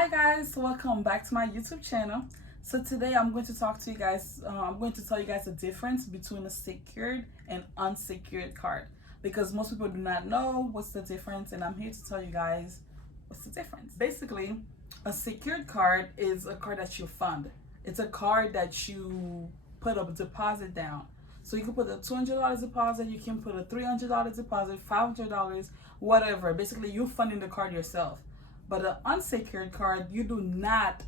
Hi guys, welcome back to my YouTube channel. So today I'm going to talk to you guys, I'm going to tell you guys the difference between a secured and unsecured card, because most people do not know what's the difference, and I'm here to tell you guys what's the difference. Basically, a secured card is a card that you fund. It's a card that you put a deposit down. So you can put a $200 deposit, you can put a $300 deposit, $500, whatever. Basically, you're funding the card yourself. But an unsecured card, you do not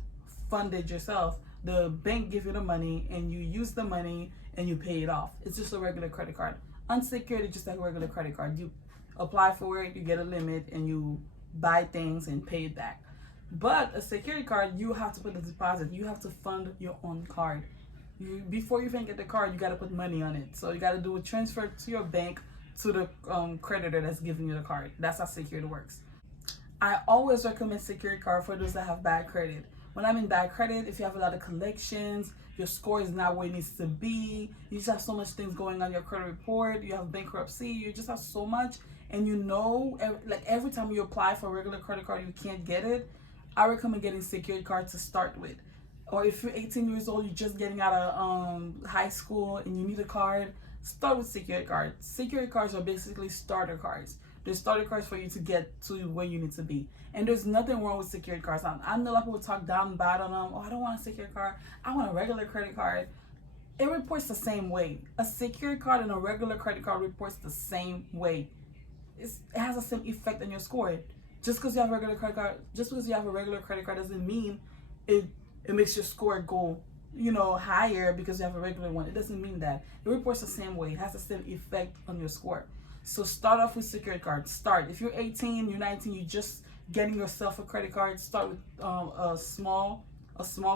fund it yourself. The bank gives you the money and you use the money and you pay it off. It's just a regular credit card. Unsecured is just like a regular credit card. You apply for it, you get a limit, and you buy things and pay it back. But a secured card, you have to put a deposit. You have to fund your own card. Before you even get the card, you got to put money on it. So you got to do a transfer to your bank to the creditor that's giving you the card. That's how secured works. I always recommend secured card for those that have bad credit. When I'm in bad credit, if you have a lot of collections, your score is not where it needs to be, you just have so much things going on your credit report, you have bankruptcy, you just have so much, and you know, like every time you apply for a regular credit card, you can't get it, I recommend getting secured card to start with. Or if you're 18 years old, you're just getting out of high school and you need a card, start with secured cards. Secured cards are basically starter cards. They're starter cards for you to get to where you need to be. And there's nothing wrong with secured cards. I know a lot of people talk down and bad on them. Oh, I don't want a secured card. I want a regular credit card. It reports the same way. A secured card and a regular credit card reports the same way. It has the same effect on your score. Just because you have a regular credit card, doesn't mean it makes your score go, higher because you have a regular one. It doesn't mean that. It reports the same way. It has the same effect on your score. So start off with secured cards. Start. If you're 18, you're 19, you're just getting yourself a credit card, start with a small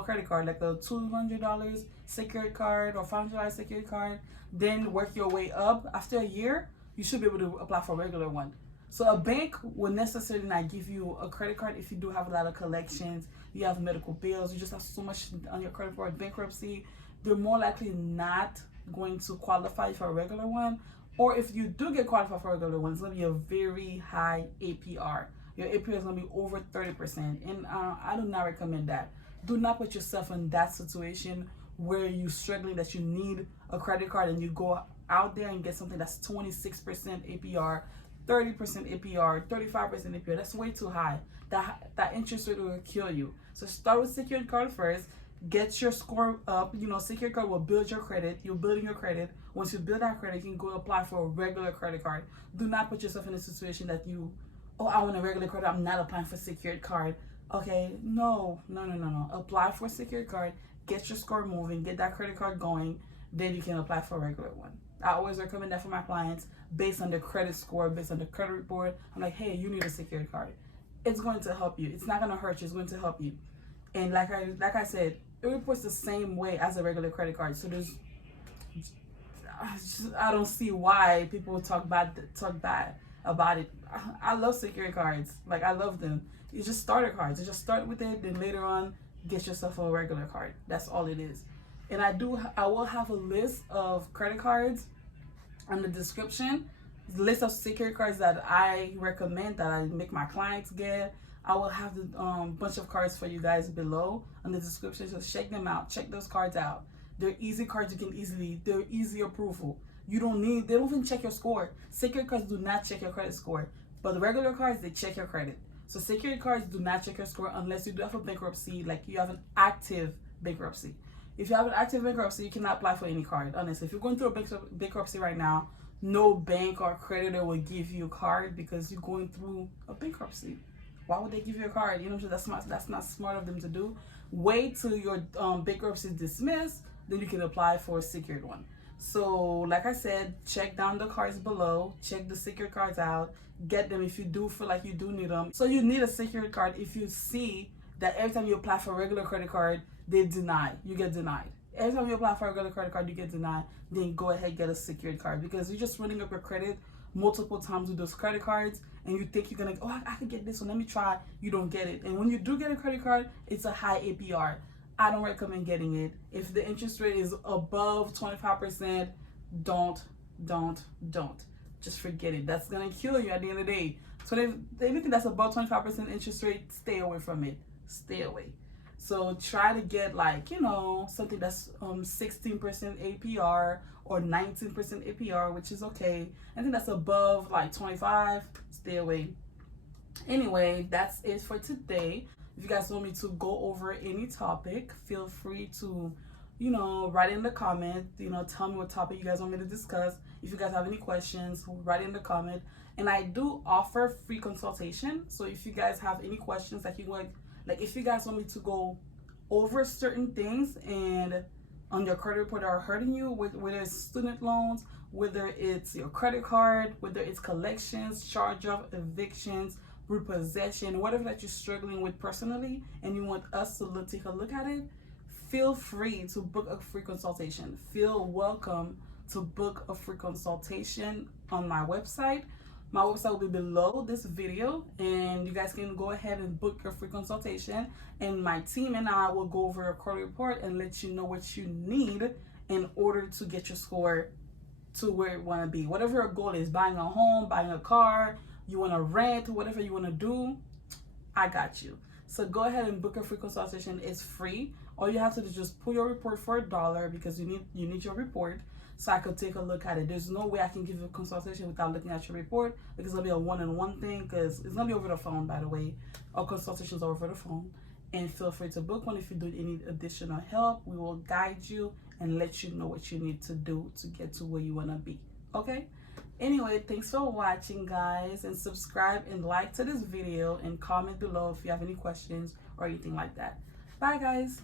credit card, like a $200 secured card or $500 secured card. Then work your way up. After a year, you should be able to apply for a regular one. So a bank will necessarily not give you a credit card if you do have a lot of collections, you have medical bills, you just have so much on your credit report, bankruptcy. They're more likely not going to qualify for a regular one. Or if you do get qualified for a regular one, it's going to be a very high APR. Your APR is going to be over 30%. And I do not recommend that. Do not put yourself in that situation where you're struggling that you need a credit card and you go out there and get something that's 26% APR, 30% APR, 35% APR. That's way too high. That interest rate will kill you. So start with secured card first. Get your score up. Secured card will build your credit. You're building your credit. Once you build that credit, you can go apply for a regular credit card. Do not put yourself in a situation that I want a regular credit, I'm not applying for secured card. Okay, no. Apply for a secured card. Get your score moving. Get that credit card going. Then you can apply for a regular one. I always recommend that for my clients based on their credit score, based on the credit report. I'm like, hey, you need a secured card. It's going to help you. It's not going to hurt you. It's going to help you. And like I said, it reports the same way as a regular credit card. So I don't see why people talk bad about it. I love secured cards. Like, I love them. It's just starter cards. You just start with it, then later on get yourself a regular card. That's all it is. And I will have a list of credit cards on the description. The list of secured cards that I recommend, that I make my clients get. I will have the bunch of cards for you guys below on the description. So check them out. Check those cards out. They're easy cards. They're easy approval. They don't even check your score. Secured cards do not check your credit score. But the regular cards, they check your credit. So secured cards do not check your score unless you do have a bankruptcy, like you have an active bankruptcy. If you have an active bankruptcy, you cannot apply for any card. Honestly, if you're going through a bankruptcy right now, no bank or creditor will give you a card because you're going through a bankruptcy. Why would they give you a card? That's not smart of them to do. Wait till your bankruptcy is dismissed, then you can apply for a secured one. So like I said, check down the cards below. Check the secured cards out. Get them if you do feel like you do need them. So you need a secured card if you see that every time you apply for a regular credit card, they deny. You get denied. Every time you apply for a regular credit card, you get denied. Then go ahead and get a secured card, because you're just running up your credit multiple times with those credit cards, and you think you're gonna, I could get this one, let me try. You don't get it. And when you do get a credit card, it's a high APR. I don't recommend getting it. If the interest rate is above 25%, don't. Just forget it. That's gonna kill you at the end of the day. So anything that's above 25% interest rate, stay away from it. stay away. So try to get like, you know, something that's 16% APR or 19% APR, which is okay. I think that's above like 25, stay away. Anyway, that's it for today. If you guys want me to go over any topic, feel free to, you know, write in the comment, you know, tell me what topic you guys want me to discuss. If you guys have any questions, write in the comment. And I do offer free consultation. So if you guys have any questions that you want, like if you guys want me to go over certain things and on your credit report are hurting you, whether it's student loans, whether it's your credit card, whether it's collections, charge off, evictions, repossession, whatever that you're struggling with personally, and you want us to take a look at it, feel free to book a free consultation. Feel welcome to book a free consultation on my website. My website will be below this video, and you guys can go ahead and book your free consultation, and my team and I will go over your credit report and let you know what you need in order to get your score to where you want to be. Whatever your goal is, buying a home, buying a car, you want to rent, whatever you want to do, I got you. So go ahead and book a free consultation. It's free. All you have to do is just pull your report for $1 because you need your report, so I could take a look at it. There's no way I can give you a consultation without looking at your report, because it'll be a one-on-one thing, because it's gonna be over the phone, by the way. Our consultations are over the phone. And feel free to book one if you do need additional help. We will guide you and let you know what you need to do to get to where you wanna be. Okay? Anyway, thanks for watching, guys, and subscribe and like to this video and comment below if you have any questions or anything like that. Bye, guys.